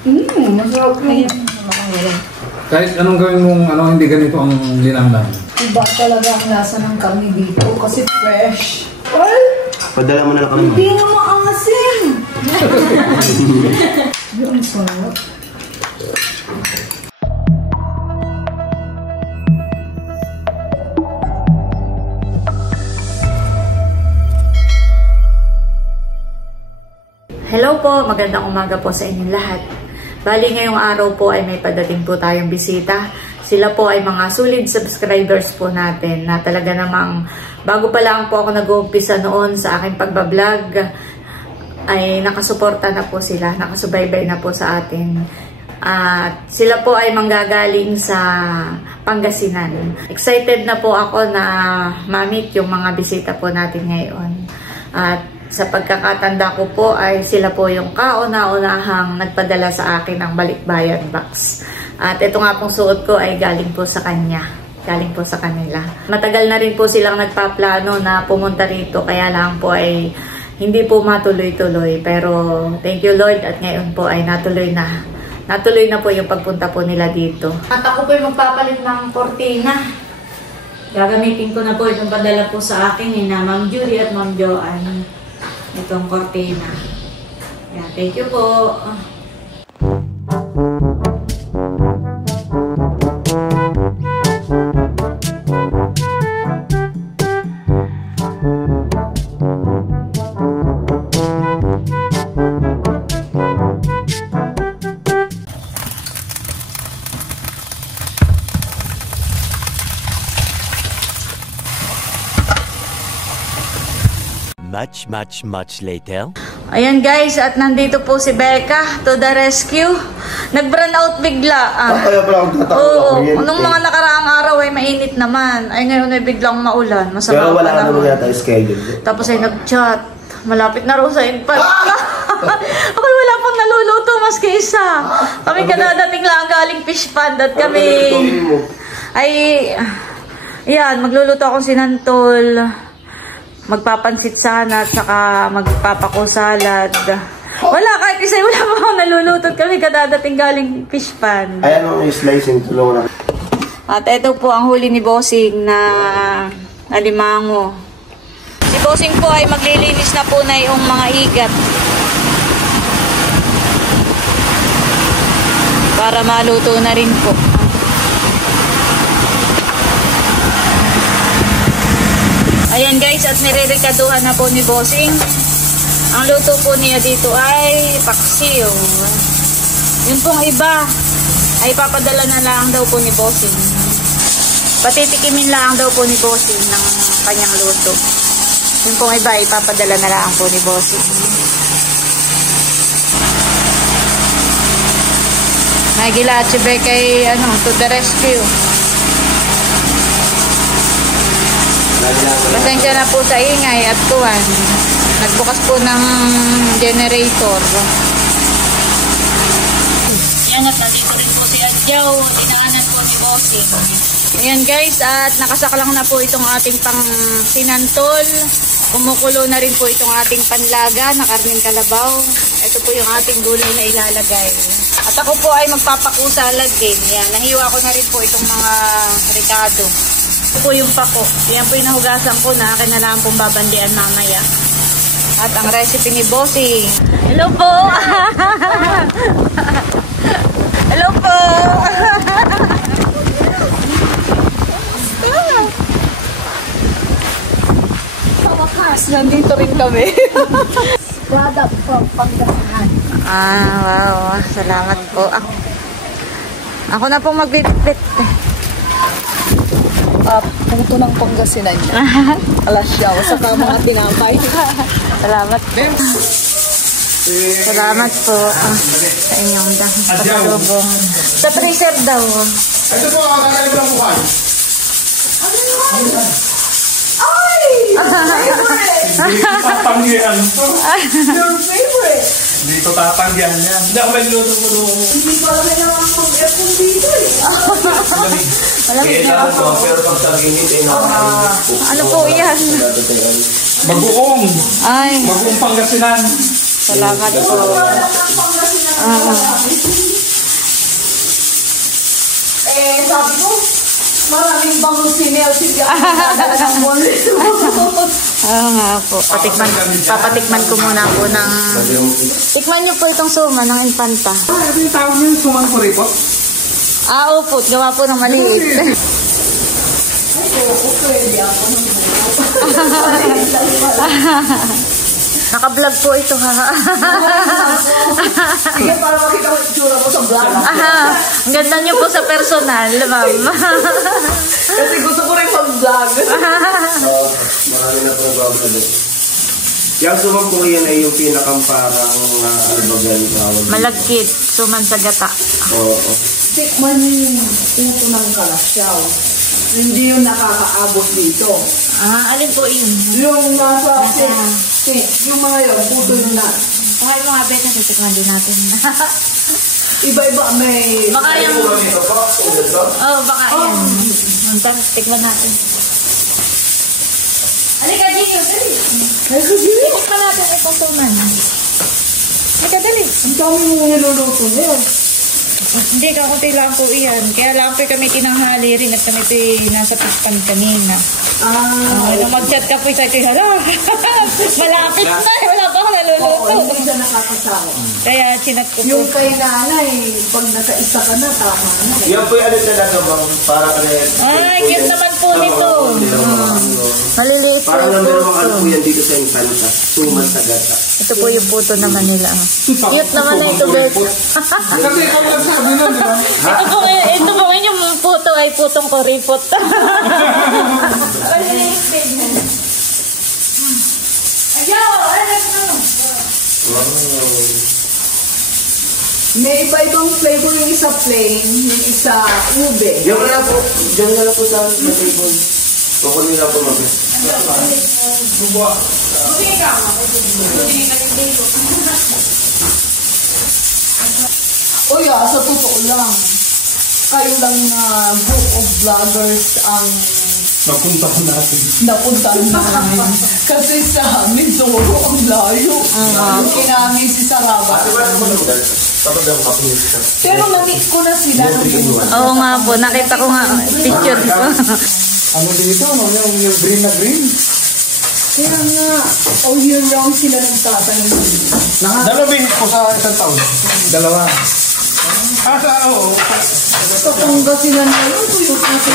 Masarap yun. Kahit anong gawin mong hindi ganito ang linamnan. Iba talaga ang lasa ng kami dito kasi fresh. Ay! Padala mo na lang kami. Hindi na maasim! Yung sarap. Hello po, magandang umaga po sa inyong lahat. Bali ngayong araw po ay may padating po tayong bisita. Sila po ay mga solid subscribers po natin na talaga namang bago pa lang po ako nag-uumpisa noon sa aking pagbablog ay nakasuporta na po sila, nakasubaybay na po sa atin. At sila po ay manggagaling sa Pangasinan. Excited na po ako na ma-meet yung mga bisita po natin ngayon. At sa pagkakatanda ko po ay sila po yung kauna-unahang nagpadala sa akin ng balikbayan box. At ito nga pong suot ko ay galing po sa kanya. Galing po sa kanila. Matagal na rin po silang nagpaplano na pumunta rito. Kaya lang po ay hindi po matuloy-tuloy. Pero thank you Lord at ngayon po ay natuloy na. Natuloy na po yung pagpunta po nila dito. At ako po yung magpapalit ng kortina. Gagamitin ko na po itong padala po sa akin ni na Ma'am Judy at Ma'am Joanne. Itong kortina. Yan, thank you po. Much later. Ayan guys, at nandito po si Becca to the rescue. Nag-burn out bigla. Kaya pala akong tatawag. Nung mga nakaraang araw ay mainit naman. Ay ngayon ay biglang maulan. Masama. Pero wala ka naman yata schedule. Tapos ay nag-chat. Malapit na raw sa infant. Ako wala pang naluluto maski isa. Kami kadadating lang galing fish pond at kami ay yan, magluluto akong sinantol. Magpapansit sana at saka magpapako salad. Wala, kahit isa wala pa akong nalulutot kami kadadating galing fish pan. Ayan mo yung slicing, tulungan na. At ito po ang huli ni Bossing na alimango. Si Bossing po ay maglilinis na po na yung mga igat. Para maluto na rin po. Ayan guys, at nire-recaduhan na po ni Bossing. Ang luto po niya dito ay paksiw. Yung pong iba ay papadala na lang daw po ni Bossing. Patitikimin lang daw po ni Bossing ng kanyang luto. Yung pong iba ay papadala na lang po ni Bossing. Nagila at si Becca ay to the rescue. Pasensya na po sa ingay at tuwan. Nagbukas po ng generator. Ayan at nandito rin po si Adjaw. Dinaanan po ni Bossing. Ayan guys, at nakasaklang na po itong ating pang sinantol. Kumukulo na rin po itong ating panlaga na karning kalabaw. Ito po yung ating gulay na ilalagay. At ako po ay magpapakusalad din. Ayan, nahiwa ko na rin po itong mga ricado. Ito po yung pako. Yan po yung nahugasan ko na. Akin na lang pong babandian mamaya. At ang recipe ni Bossing. Hello po! Hello po! Sa wakas, nandito rin kami. Product from Pangasinan. Wow. Salamat po. Ako na pong magbibit. Puto ng Pangasinan niya. Alasyaw. Saka mga tinapay. Salamat po. Salamat po sa inyong pasalubong. Sa freezer daw. Ito po, kakalib lang po. Ay! Hindi ko tatanggihan to. Your favorite! Hindi ko tatanggihan yan. Hindi ako may luto mo doon. Hindi pa naman naman kung aircon dito eh. Malamig na ako. Pero pag tag-init ay Ano po yan? Bagoong. Ay, Bagoong Pangasinan. salamat po. Sabi ko, maraming bango sinel siya. Ng wallet. Oo nga po. Papatikman ko muna po ng... Tikman niyo po itong suma ng Infanta. Ito yung tawag niyo, sumang kuripot? Opo. Gawa po ng maliit. Naka-vlog po ito, ha? Sige, para makita mo itsura mo sa vlog. Ang ganda niyo po sa personal, ma'am. Kasi gusto ko rin mag-vlog. Marami na po nagbablog. Yung sumang po yan ay yung pinakang parang albagan. Malagkit. Suman sa gata. Oo. Tikman yung puto ng kalasyaw. Hindi yung nakakaabot dito. Alin po yun? Yung nasa yung mga yun, puto yung na. Pakay mo nga, Beth, natitikman din natin. Iba-iba may... Baka yung... baka yan. Tikman natin. Halika, Gino, dali. Tikman natin itong suman. Halika, dali. Ang dami mo niluluto niya. Hindi, kakunti lang po iyan. Kaya lang po kami tinanghali rin at kami po nasa pispan kanina. Nung mag-chat ka po sa ito, malapit na. Wala pa ako naluluto. Hindi siya nakakasawa. Kaya chinat ko po. Yung kay nanay, pag nakaisa ka na, tama na. Yan po yung ano talaga bang parang Cute naman po nito. Maliliit po parang yung naman puto. ano po yan dito sa Infanta. Suman sa gata. Ito po yung puto naman nila. Cute naman na ito, Beth. Kasi ikaw nagsabi nun, di ba? Ito po yung puto ay putong kuripot. May iba-ibang flavor, yung isa plain, yung isa ube. Diyan na lang po sa table. Kukunin lang po mabis. Sa totoo lang, kayo lang na group of vloggers ang Napuntahan natin. napuntahan namin. Kasi sa amin, Zoro, ang layo. Kinamin si Saraba. Pero na-meet ko na sila. Oo nga po, nakita ko nga picture ko. Ano dito? Yung green na green? Kaya nga, all year round sila nagtatanim. Dalawin ko sa isang taon. Dalawa. Oo. Sa Pangasinan na yun, yung puto.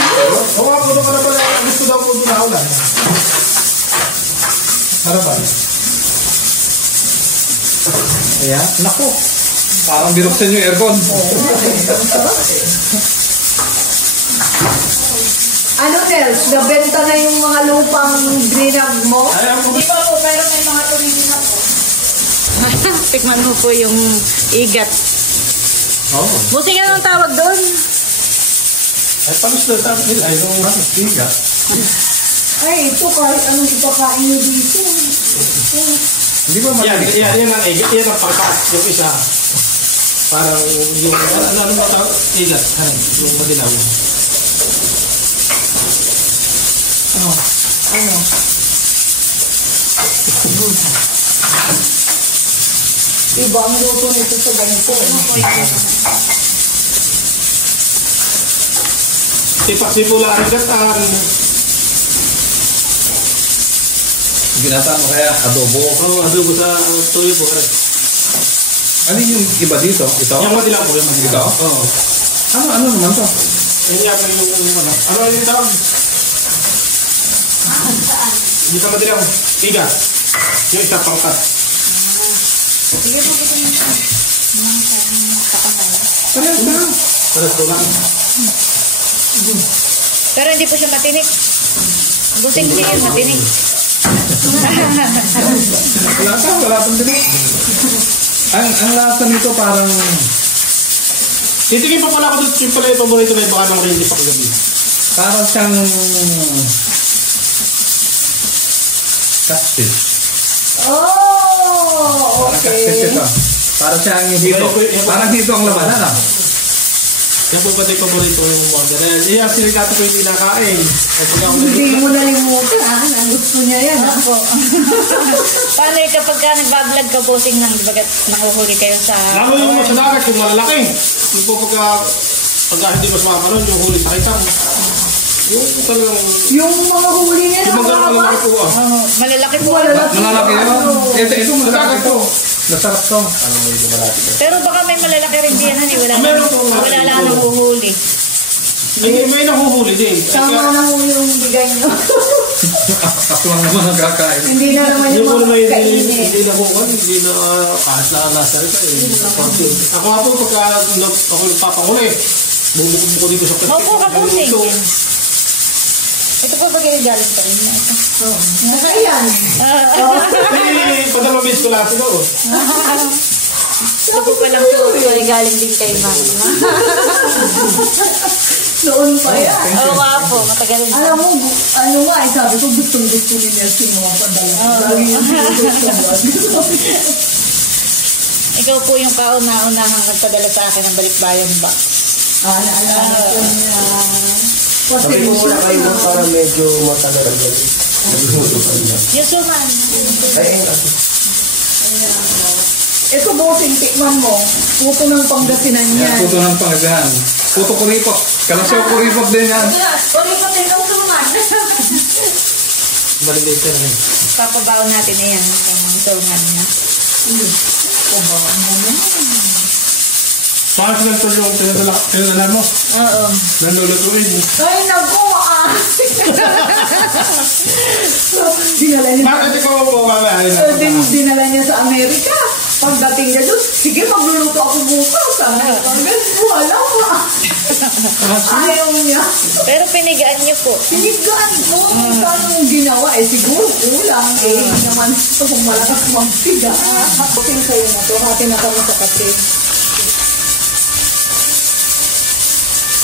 Oo nga po, doon ka na pala. Gusto daw po doon na ulan. Harapan. Ayan. Naku. Parang binuksan yung aircon. Ano, Nels? Nabenta na yung mga lupang greenhag mo? Hindi pa po, pero may mga tumingin na po. Tikman mo po yung igat. Oo. Busing ano ang tawag doon? Ay, palos na sa akin. Ay, yung tiga. Ay, ito kahit anong ipakain nyo dito. Hindi ba mali? Yan ang igat. Yan ang pagkakas. Yung isa. Parang yung... Ano ba tawag? Igat. Yung madilaw. Ano? Iba ang luto nito sa ganito. Sipak-sipula ang igat. Ginata mo kaya adobo. Oo, adobo sa tuyo po. Ano yung iba dito? Ito? Yung madilaw po. Yung madilaw. Ito? Oo. Ano naman to? Yan yata yung ano. Ano yung tawag? Hindi ka madilaw. Igat. Yung isa pangkat. Sige po, ito yung Parehas na. Paras ko lang. pero hindi po siya matinik. Busing siya yun, matinik. Wala pang dinig. Ang lasa nito parang... Titigin pa pala ako doon. Yung pala yung paborito na yung baka ng rin. Paggabi. Parang siyang... catfish. Oh, Parang catfish okay. ito. Parang siyang hito. Parang hito ang laman, ano? Yan po pati paborito yung mga ganyan. Iya, sinikato ko yung pinakain. Hindi mo nalimutan. Ang gusto niya yan. Ako. Paano kapag ka nagbablog ka, bossing nang nakuhuli kayo sa... Lalo yung mga sa dagat, yung malalaki. Yung po pagka hindi mas makapanon, yung huli sa kitang. Yung talagang... Yung mga huli niya Yung mga malalaki po ah. Malalaki po. Malalaki yun. Ito malalaki to. Nasarap to. Pero baka may malalaki rin diyan, hani. Wala lang nahuhuli. May nahuhuli din. Tama na ho yung bigay niyo. Ako lang naman nagkakain. Hindi na naman Yung yung mga mga hindi kainin. na kukuhan, hindi na kahit na nasa rin kayo. Ako nga po pagka ako nagpapakuli, bumukod ko dito sa pati. Opo ka, bossing. Ito po ba galing pa rin? Nakayan. Padalawang beses ko lahat ito. Ito po palang po ay galing din kay mama. Noon pa yan. Oo nga po, matagal rin. Alam mo, ano nga, sabi ko gustong-gusto ni Nelson mga padala. Lagi yung gusto. Ikaw po yung kauna-unahang nagpadala sa akin ng balikbayan ba? Naalala ko niya. Sabi mo wala kayo mo para medyo matagal ang galing. Yung suman. Ay, Ito bossing, tikman mo. Puto ng Pangasinan yan. Puto ng Pangasinan. Puto kuripot. Kalasyaw kuripot din yan. Kuripot din ang suman. Maliliit yan eh. Papabaon natin yan. Yung suman na. Bakit lang ito yung tinadala mo? Oo. Nalulutuin. Ay, naku, dinala niya. Bakit ikaw po mamaya? Dinala niya sa Amerika. Pagdating niya doon, sige, magluluto ako bukas. Wala pa. Ayaw niya. Pero pinigaan niyo po. Sinigaan mo. Paano mong ginawa? Siguro kulang. Hindi naman ito kung malakas magpiga. Kapin sa'yo na to. Hati na kami sa kape.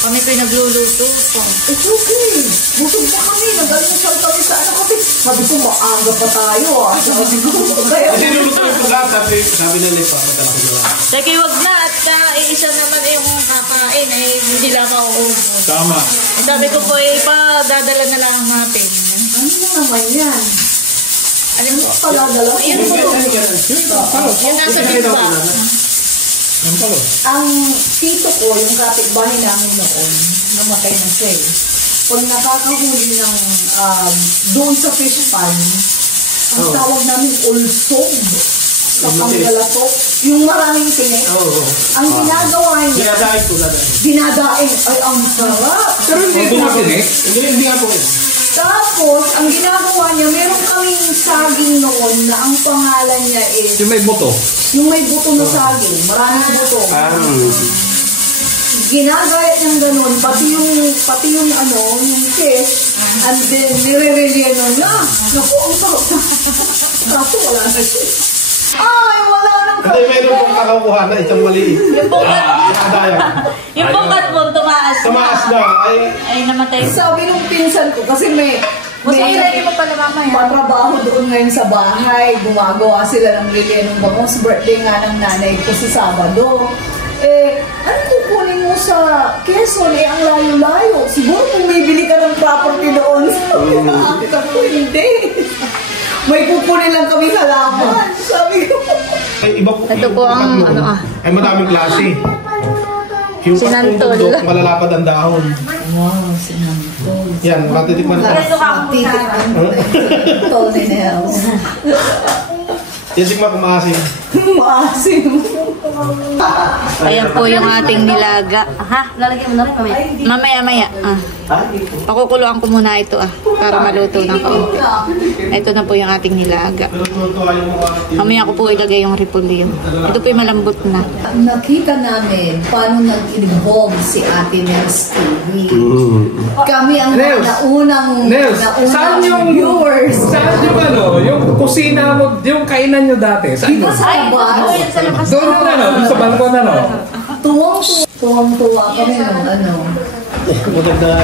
Kami ko'y nagluluto po. It's okay. Busog pa kami. Nag-almusal kami sa ano kasi. Sabi ko, maaga pa tayo ah. Sabi ko, kaya... Kasi nilulutuin ko lahat. Sabi na nila, papadala ko na lang. Sige, wag na. At isa naman yung kakain ay hindi lang mauubos. Tama. Sabi ko po, ipadadala na lang natin. Ano na naman yan? Ano po? Paladala. Yun po. Yung nasa bigba. Ang tito ko, yung kapitbahay namin noon, namatay na siya eh. Pag nakakahuli ng doon sa fish pan, ang tawag namin ulsog sa Panggalatok. Yung maraming tinik. Ang ginagawa niya, Dinadain ko na dahil. dinadaing, ay ang sarap. Pero hindi ko matinik. Hindi nga po eh. Tapos, ang ginagawa niya, meron kaming saging noon na ang pangalan niya is, Yung may buto. yung may buto na saging, maraming buto. Ginagayat niyang ganun, pati yung ano, yung fish, and then nire-relleno niya. Naku, ang sarap na. Kaso wala na siya. Ay, wala nang Hindi, meron pong kakakuha na isang maliit. Yung pungkat. Yung pungkat mo, tumaas na. Tumaas na. Ay, namatay. Sabi nung pinsan ko, kasi may Ilagay mo pala mamaya. patrabaho doon ngayon sa bahay. Gumagawa sila ng rellenong bangus. Birthday nga ng nanay ko sa Sabado. Ano kukunin mo sa Quezon? Ang layo-layo. Siguro bumibili ka ng property doon. Sabi ko, hindi. May kukunin lang kami halaman. Sabi ko. Ay, iba po. Ito po ang, Ay, madaming klase. Yung Sinantol. pagtutulog, malalapad ang dahon. Wow, sinantol. Yan, matitikman na. Toenail. Yan, tikman kung maasim. Maasim. Ayan po yung ating nilaga. Ha? Lalagyan mo na rin mamaya. Mamaya. Pakukuluan ko muna ito para maluto ng kaunti. Ito na po yung ating nilaga. Mamaya ko po ilagay yung repolyo. Ito po yung malambot na. Nakita namin paano nag-involve si Ate Nels TV. Kami ang Nels! naunang Saan yung viewers. Saan yung ano? Yung kusina mo, yung kainan nyo dati. Saan Di ba yun? sa labas? Yan sa labas. Doon yung ano? Doon sa balkon ano? Tuwang-tuwa kami nung ano. Maganda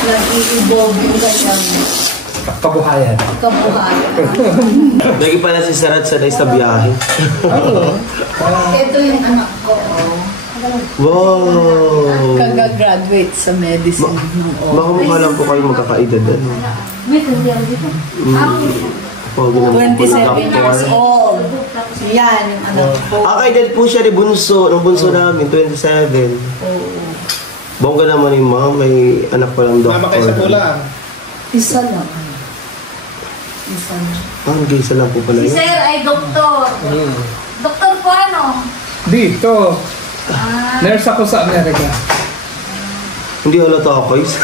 Nag-i-evolve yung kanyang Kabuhayan. kabuhayan. Lagi pala si Sarat sanay sa biyahe. Ito yung anak ko. Wow! Kagagraduate sa medicine. Makamukha lang po kayo magkakaedad. Ano? Pogi naman po ng 27 years doktor. old. Yan, anak ko. Kaedad po siya ni Bunso. Nung Bunso namin, 27. Bongga naman yung mga may anak pa lang doktor. Mama kayo sa pula. Isa lang. Isa lang. Isa lang po pala Si yun. Sir ay doktor. Doktor po ano? Dito. Nurse ako sa Amerika. Hindi halata ako, guys.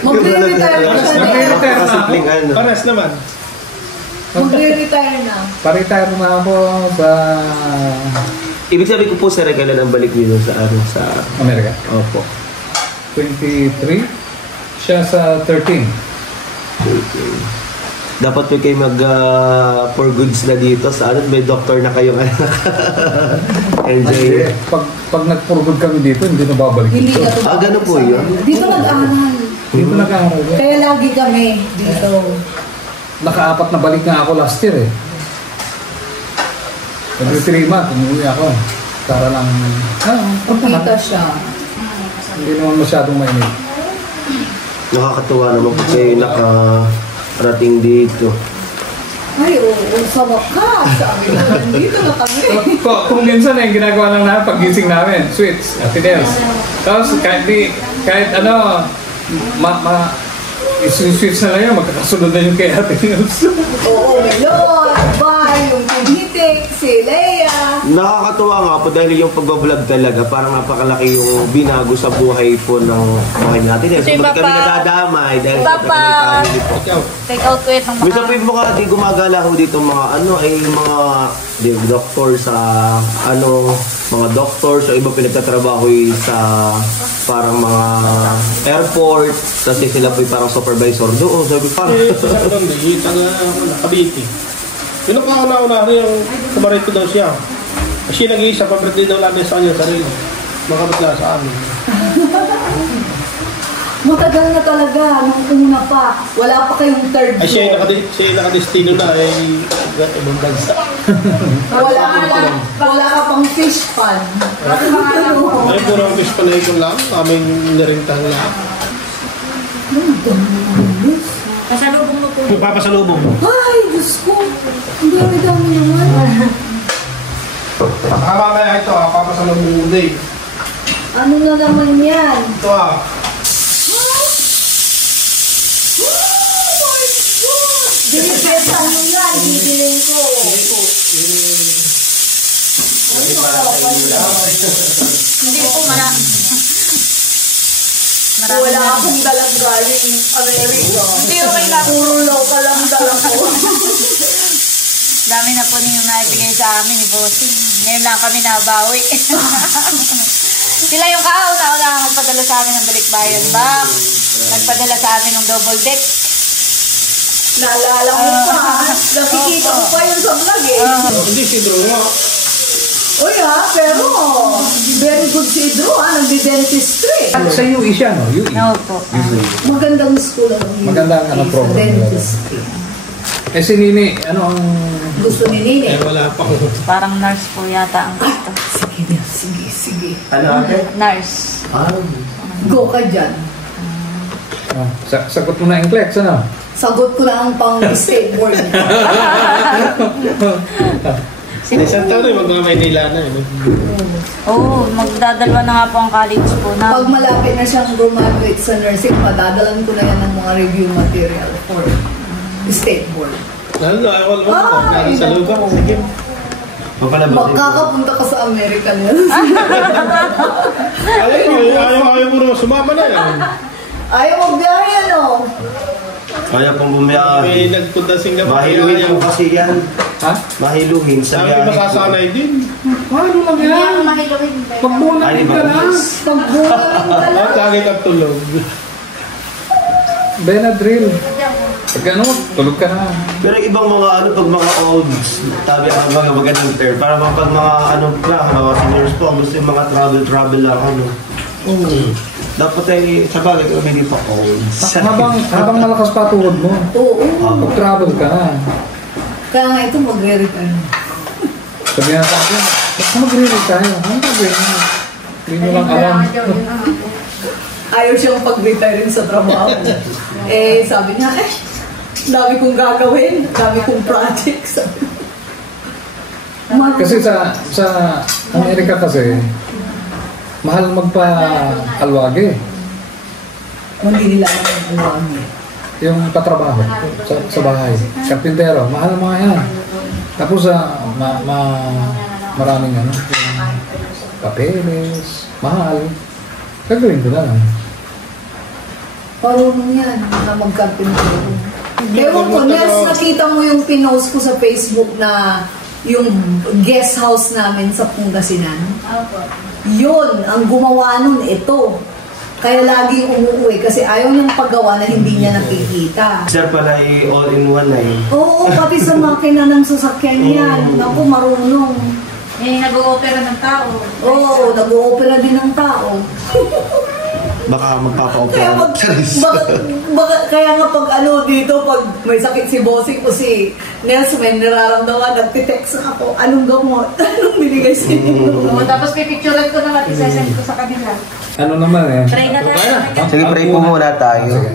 Magre-retire na siya. Magre-retire na ako. Kasipling ano. Pares naman. Magre-retire na. Pa-retire na ako sa Ibig sabihin ko po sa kailan ang balik niyo sa ano sa Amerika. Opo. 23. Siya sa 13. Okay. Dapat po kayo mag for goods na dito sa ano, may doctor na kayong enjoy. Pag nag-forgood kami dito, hindi na babalik Hindi dito. ka tumabalik Ganun po sa yun? amin. Dito nag-aaral. Dito nag-aaral. Kaya lagi kami dito. Naka-4 na balik nga ako last year eh. Every 3 months, umuwi ako. Para lang, Kumita siya. hindi naman masyadong mainit. Nakakatuwa naman po kayo nakarating dito. Ay, oo, sa wakas. Sabi ko, nandito na kami. Kung minsan yung ginagawa lang namin pag-gising namin, sweets, Athens. Tapos kahit ano, switch na lang yun, magkakasunod na yung kay Athens. Oo, Melon, Bay, yung Pihitik, si Leia. Nakakatuwa nga po dahil yung pagbablog talaga parang napakalaki yung binago sa buhay po ng buhay natin. So, kami nadadamay dahil sa family po. Take out ko itong Minsan po yung mga di gumagala ho dito mga ano ay mga doktor sa ano, mga doktor sa iba pinagtatrabaho sa parang mga airport kasi sila po yung parang supervisor doon. Sabi ko parang Cavite. Yun ang kauna-una yung kumarit ko daw siya. Kasi nag-iisa, pabirthday daw namin sa kanya sarili. Makabitla sa amin. Matagal na talaga, nung una pa. Wala pa kayong third Ay, siya floor. yung nakadestino na ibang bansa. Wala ka pang fish pan. Ay, puro ang fish palay ko lang. Aming nirintahan lang. Pasalubong mo po. Papasalubong. Ay, Diyos ko. Ang dami-dami naman. Mamaya ito papasalubong day. Ano na naman yan? Ito Binibesa mo yan, bibiling ko. Hindi po marami. Wala akong dalang galing Amerika. Hindi, okay lang. Puro local ang dala ko. Dami na po niyo naibigay sa amin ni Bossing. Ngayon lang kami nabawi. Sila yung kauna-una magpadala sa amin ng balikbayan box. Nagpadala sa amin ng double deck. Naalala ko pa. Nakikita ko pa yun sa vlog eh. Hindi si Drew nga. Uy ha, pero very good si Drew ha. Nagdi-dentistry. Sa UE siya, no? UE. No po. Magandang school ang Magandang ano, program. dentistry. Eh si Nini, ano ang... Gusto ni Nini. Wala pa ko. Parang nurse po yata ang gusto. Sige. ano ate? Nurse. Go ka dyan. Sagot mo na yung Clex, ano? Sagot ko na ang pang state board. Isang taon rin mag-Maynila na yun. Oo, magdadalwa na nga po ang college po na. Pag malapit na siyang graduate sa nursing, padadalan ko na yan ng mga review material for state board. Lalo na, ako lang. Sa lupa ko. Sige. Magkakapunta ka sa American yan. Ayaw mo na sumama na yan. Ayaw magbiyahe ano? Kaya pong bumiyahe. May nagpunta Singapore. Mahiluhin po kasi yan. Ha? Mahiluhin sa Sabi ko biyahe. masasanay din. Paano lang Hindi yan? ako mahiluin. Pagbunan Ay, ka na. Pagbulan ka lang. At lagi kang tulog. Benadryl. Pag ano, tulog ka na. Pero ibang mga ano, pag mga olds, tabi ang mga magandang term. Para pag mga ano pa, mga seniors po, gusto yung mga travel lang, ano. Dapat ay, sa bagay, hindi pa olds. Habang malakas pa tuhod mo, Oo. pag-travel ka na. Kaya nga ito magre-return. Sabi na sa akin, Kung mag-retire, ano gagawin mo? Hindi mo lang alam. Ayaw siyang pag-retire sa trabaho. Sabi niya, dami kong gagawin, dami kong projects. Kasi sa Amerika kasi, mahal magpa-alwage. Hindi nila ang alwagi. Yung patrabaho sa bahay. Karpintero, mahal mga yan. Tapos maraming yung papeles, mahal. Gagawin ko na lang. Parang yan, na magkarpintero. Ewan ko, nakita mo yung pinost ko sa Facebook na yung guest house namin sa Pangasinan. Yun, ang gumawa nun, ito. Kaya lagi umuwi kasi ayaw niyang paggawa na hindi niya nakikita. Sir pala ay all-in-one na yun. Oo, pati sa makina ng sasakyan yan. Naku, marunong. Nag-o-opera ng tao. Oo, nag-o-opera din ng tao. Baka Kaya kaya nga pag dito, pag may sakit si Bossing o si Nelson, may nararamdaman, nagtitext ako, anong gamot? Anong binigay sa inyo? Tapos pipicturean ko naman, isasend ko sa kanila. Ano naman eh? Pray na tayo. Sige, pray po muna tayo.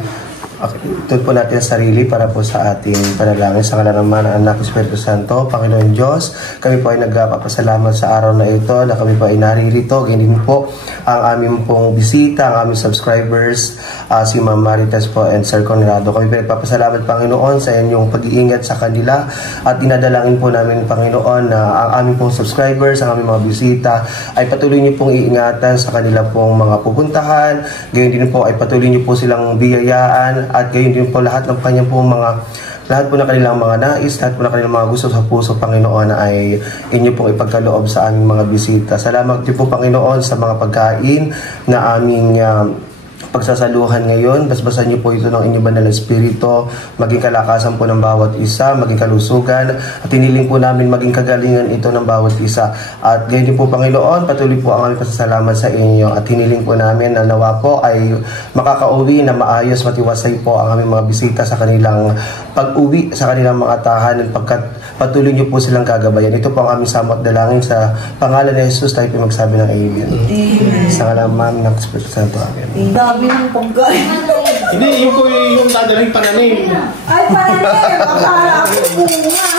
Okay. Tuod po natin ang sarili para po sa ating panalangin sa ngalan ng Ama, ng Anak, Espiritu Santo. Panginoon Diyos, kami po ay nagpapasalamat sa araw na ito na kami po ay naririto. Ganyan po ang aming pong bisita, ang aming subscribers, si Ma'am Marites po and Sir Conrado. Kami po ay nagpapasalamat, Panginoon, sa inyong pag-iingat sa kanila at dinadalangin po namin, Panginoon, na ang aming pong subscribers, ang aming mga bisita ay patuloy niyo pong iingatan sa kanila pong mga pupuntahan. Ganyan din po ay patuloy niyo po silang biyayaan at gayon din po lahat ng kanyang po lahat po na kanilang mga nais, lahat po na kanilang mga gusto sa puso, Panginoon, ay inyo pong ipagkaloob sa aming mga bisita. Salamat din po, Panginoon, sa mga pagkain na aming pagsasaluhan ngayon. Basbasan niyo po ito ng inyong banal na Espiritu, maging kalakasan po ng bawat isa, maging kalusugan, at hiniling po namin maging kagalingan ito ng bawat isa. At gayon din po, Panginoon, patuloy po ang aming pasasalamat sa inyo, at hiniling po namin na nawa po ay makakauwi na maayos, matiwasay po ang aming mga bisita sa kanilang pag-uwi sa kanilang mga tahanan, pagkat patuloy niyo po silang gagabayan. Ito po ang aming samot dalangin sa pangalan ni Jesus, tayo po magsabi ng Amen. Amen. Sa ngalan ng Ama, ng Espiritu Santo. Amen. Dami ng pagkain. Hindi, yun po yung dadalhin pananim. Ay, pananim! Akala ko bunga.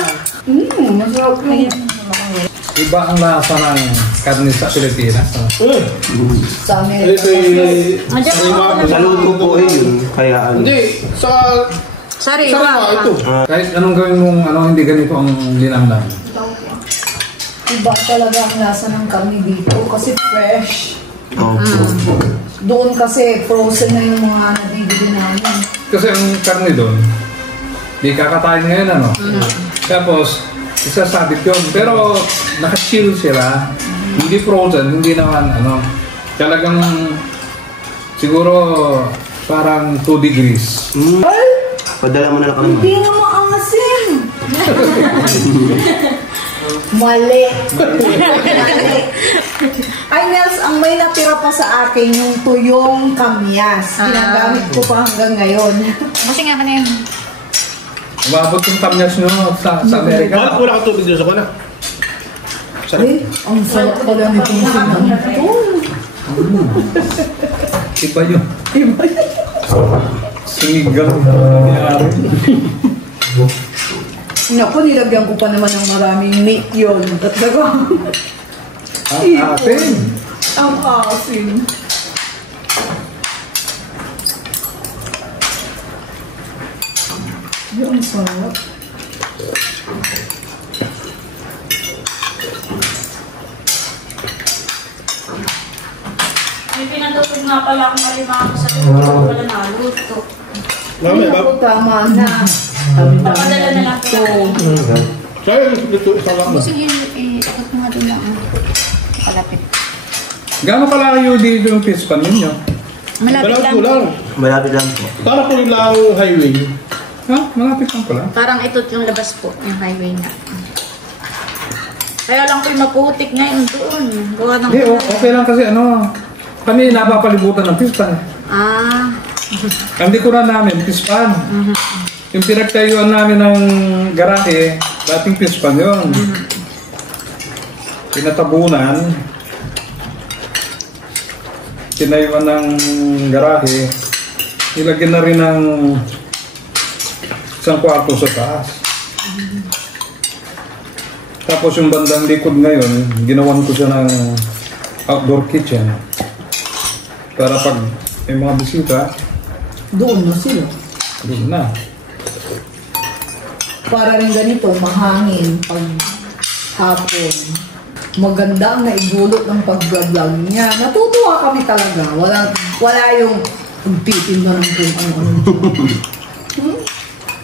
Masarap yun. Iba ang lasa ng karne sa Pilipinas. Sa Amerika. Sa luto po yun. Kaya Hindi, sa Sariwa. ito. Kahit anong gawin mong hindi ganito ang linamnam. Iba talaga ang lasa ng karne dito kasi fresh. Doon kasi frozen na yung mga nabibili namin. Kasi ang karne doon, di kakatayin ngayon Tapos, isasabit yun. Pero naka-chill sila, hindi frozen, hindi naman talagang siguro parang 2 degrees. padala mo na lang kami. Hindi na maangasin! Mali. Ay, Nels, ang may natira pa sa akin yung tuyong kamyas. Ginagamit ko pa hanggang ngayon. Kasi nga ka na yun. Umabot yung kamyas nyo sa Amerika. Bakit wala ka tubig doon sa kana? Ay, ang sarap pala nitong sinantol. Iba yun. Iba yun. Sinigang na nangyari. Naku, nilagyan ko pa naman ng maraming meat yun. At daga. Ang atin. Ang asin. Yung sarap. May pinatutog nga pala akong malimang sa pala naluto. Ay, naku, tama na. Papadala na lang po. Sa'yo, dito sa lang. Sige, ikot mo nga din lang. Palapit. Gano'ng kalayo dito yung fish pan ninyo? Malapit lang. Malapit lang po. Para po yung lang highway. Ha? Malapit lang pala. Parang ito yung labas po, yung highway na. Kaya lang po yung maputik ngayon doon. Gawa ng... Hindi, okay lang kasi kami napapalibutan ng fish pan. Ah. Hindi ko na namin fish pan. Yung pinagtayuan namin ng garahe, dating fish pan yun. pinatabunan, tinayuan ng garahe, nilagyan na rin ng isang kwarto sa taas. Tapos yung bandang likod ngayon, ginawan ko siya ng outdoor kitchen. Para pag may mga bisita, Doon na sila. doon na. Para rin ganito, mahangin pag hapon. Maganda ang naigulot ng pag-vlog niya. Natutuwa kami talaga. Wala yung pagtitinda ng kung ano-ano.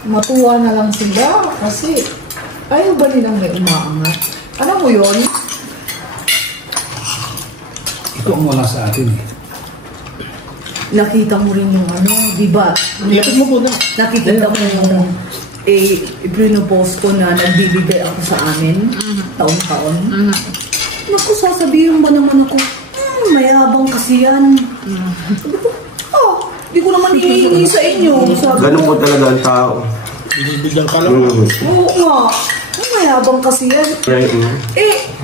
Matuwa na lang sila kasi ayaw ba nilang may umaangat? Alam mo yun? Ito ang wala sa atin eh. Nakita mo rin yung ano, di ba? Ilapit mo po na. Nakikita mo yung ipinopost ko na nagbibigay ako sa amin taon-taon. Naku, sasabihin ba naman ako, mayabang kasi yan. Sabi ko, di ko naman hinihingi sa inyo. Sabi Ganun po ko, talaga ang tao. Binibigyan ka lang. oo nga, mayabang kasi yan. Right.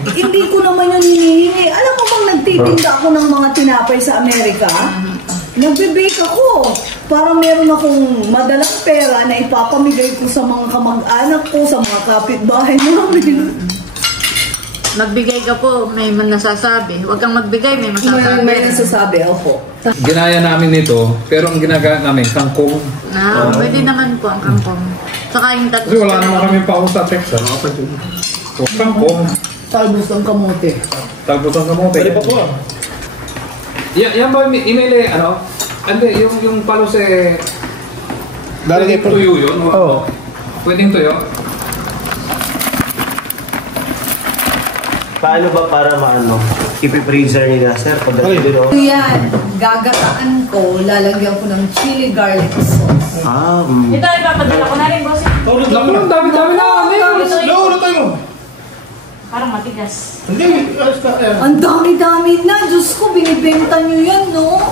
Hindi ko naman yun hinihingi. Alam mo bang nagtitinda ako ng mga tinapay sa Amerika? Nagbe-bake ako. Para meron akong madalang pera na ipapamigay ko sa mga kamag-anak ko, sa mga kapitbahay namin. Magbigay ka po, may nasasabi. Huwag kang magbigay, may masasabi. May nasasabi ako. Ginaya namin ito, pero ang ginagawa namin, kangkong. Pwede naman po ang kangkong. Saka yung Kasi wala naman kami pa sa Texas. So, kangkong, Talbos ng kamote. talbos ang kamote. Pwede pa po ah. Yan ba, Emile, ano? Hindi, yung palos eh, Lalagay po. tuyo yun? Oo. Pwedeng tuyo? Paano ba para maano? Ipi-freezer nila, sir? Pagdating doon. Yan, gagataan ko, lalagyan ko ng chili garlic sauce. Ito, ipapadala ko na rin, boss. Naulot Naku, ang dami-dami na! Naulot tayo. Parang matigas. Hindi, ayos ka. Ayan. Ang dami-dami na! Diyos ko, binibenta nyo yan, no?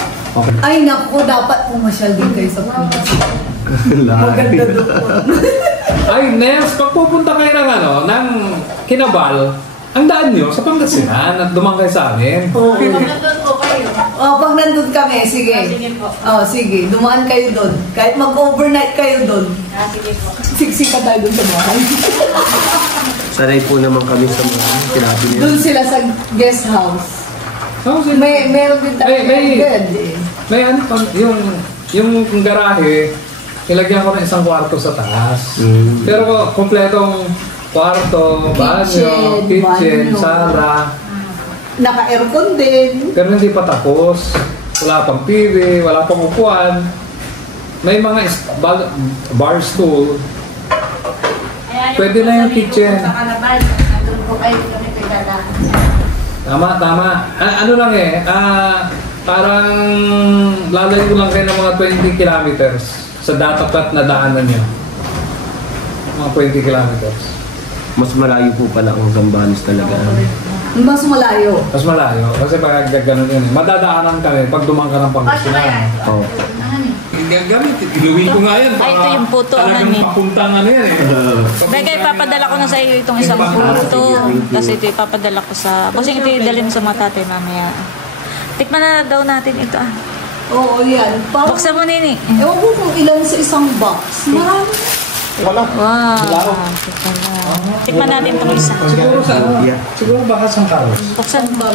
Ay, naku, dapat pumasyal din kayo sa Pilipinas. Maganda doon. Ay, Nels, pag pupunta kayo ng ano, ng Kinabal, ang daan nyo sa Pangasinan at dumang kayo sa amin. Oo. Nandun po kayo. Pag nandun kami, sige. Sige po. Sige, dumaan kayo doon. Kahit mag-overnight kayo doon. Sige po. Siksika tayo doon sa bahay. Sanay po naman kami sa mga sinabi nila. Doon sila sa guest house. Oh, Meron din tayo bed eh. may ano, yung garahe, ilagyan ko ng isang kwarto sa taas. Pero kompletong kwarto, banyo, kitchen, banyo. sala. Naka-aircon din. Pero hindi pa tapos. Wala pang TV, wala pang upuan. May mga bar stool. Pwede na yung kitchen. Sa Kanabal, nandun po kayo kami pagdadaan. Tama. Ano lang eh, parang lalayo ko lang kayo ng mga 20 kilometers sa dapat na daanan nyo. Mga 20 kilometers. Mas malayo po pala ang Zambales talaga. Mas malayo. Mas malayo, kasi pag gano'n yun eh. Madadaanan kami pag dumang ka ng Pangasinan. Oo. Gagamit, iluwi ko nga yan. Ay, ito yung puto, Talagang ano eh. papuntang ano yan eh. Bagay, ipapadala ko na sa iyo itong isang puto. Kasi ito ipapadala ko sa... Kasi ito dalhin sa mga tatay mamaya. Tikman na daw natin ito ah. Oo, yan. Parang, Buksan mo nini. ewan ko kung ilan sa isang box. Marami. Wala. Wow. Tikman natin itong isa. Siguro sa ano, Yeah. siguro baka sa Carlos. Buksan mo.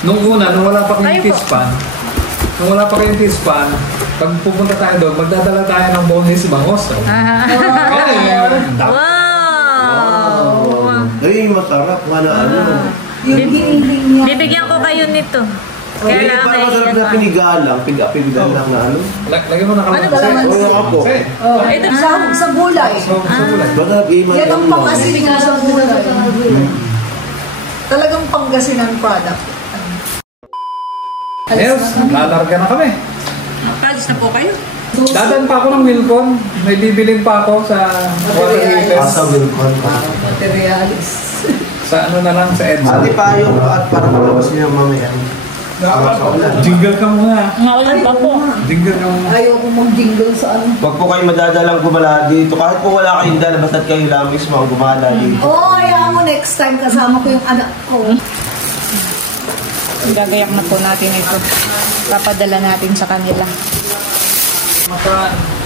Nung una, nung wala pa kayong Tayo po. tispan, pag pupunta tayo doon, magdadala tayo ng bonus bangos. Wow! Ay, masarap. Ano. Yung hiniling niya. Bibigyan ko kayo nito. Kaya Hindi, lang parang masarap na pinigalang. Pinigalang na ano. Lagyan mo na Ano kalamansi. ba? Oo nga po. Ito Sa gulay. Sa gulay. Baka Yan ang pangasin nga sa gulay. Talagang Pangasinan product. Nels, lalarga na kami. Kalis na po kayo. Dadan pa ako ng Milcon. May bibilin pa ako sa water heaters. Asa Wilcon. Materialis. Sa ano na lang, sa Edsa. Ate pa yun at parang palabas niya mamaya. Jingle ka muna. Naulan pa po. Jingle ka muna. Ayaw ko mag-jingle sa ano. Huwag po kayo madadalang gumala dito. Kahit po wala kayong dala, basta't kayo lang mismo ang gumala dito. Oo, ayaw mo next time kasama ko yung anak ko. Gagayak na po natin ito. Papadala natin sa kanila.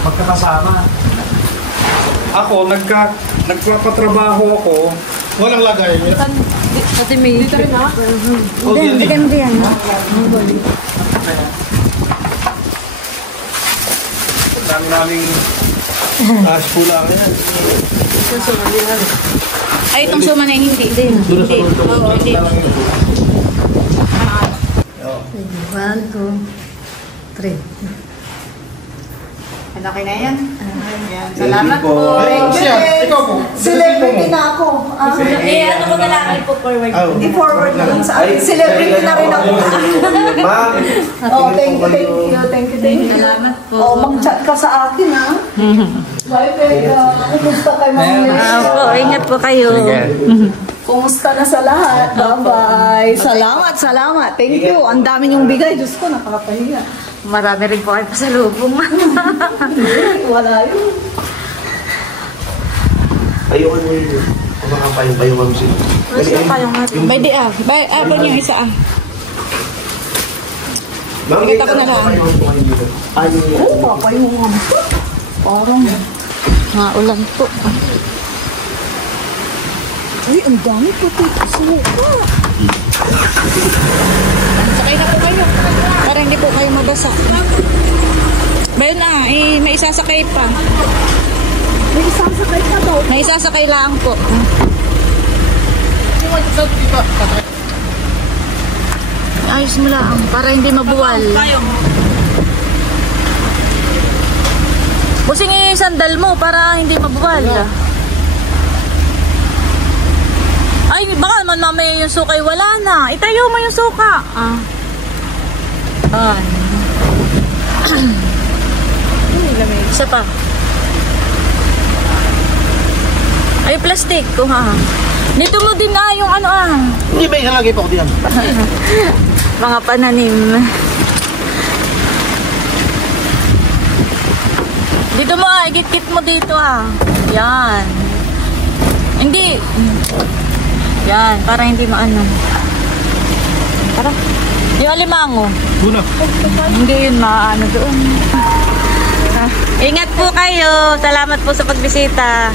Magkakasama. Ako, nagpapatrabaho ako. Walang lagay. Pati may... Dito rin ha? Hindi, hindi yan. Daming Ash po lang yan. Ay, itong suma na yun, hindi. Hindi. Oo, hindi. 1, 2, 3. Okay na yan. Ayan. Salamat po. Thank you. Ikaw po. Celebrity na ako. Ano ko na lang po forward. I-forward na lang sa akin. Celebrity na rin ako. Ma'am, Oh, thank you. Salamat po. Oh, mag-chat ka sa akin, ha? Bye, Becca. Kumusta kay Ma'am Lea? Opo, ingat po kayo. Kumusta na sa lahat? Bye-bye. Salamat. Thank you. Ang dami niyong bigay. Diyos ko, nakakapahiya. Marami rin po kayo pasalubong. Wala yun. ayoko mo yun. Kumakapayong ma'am sila. Gusto kayong natin. Bay di ah. Bay, po niyo isa ah. Ma'am, Kita ko na lang. Oh, papayong nga. Parang. Ulan po. Ay, ang dami po dito. Suka. Sakay na po kayo. Para hindi po kayo mabasa. Bayon na, may isasakay pa. May isasakay ka daw. May isasakay lang po. Ayos mo lang, para hindi mabuwal. Busing yung sandal mo para hindi mabuwal. Ay, baka naman mamaya yung sukay wala na. Itayo mo yung suka. Isa pa. Ay, plastic. Dito mo din yung ano Hindi ba ilalagay pa ko diyan? mga pananim. Dito mo igit-git mo dito Yan. Hindi. Yan, para hindi maano. Para. Yung alimango. Una. Hindi yun maano doon. Ingat po kayo. Salamat po sa pagbisita.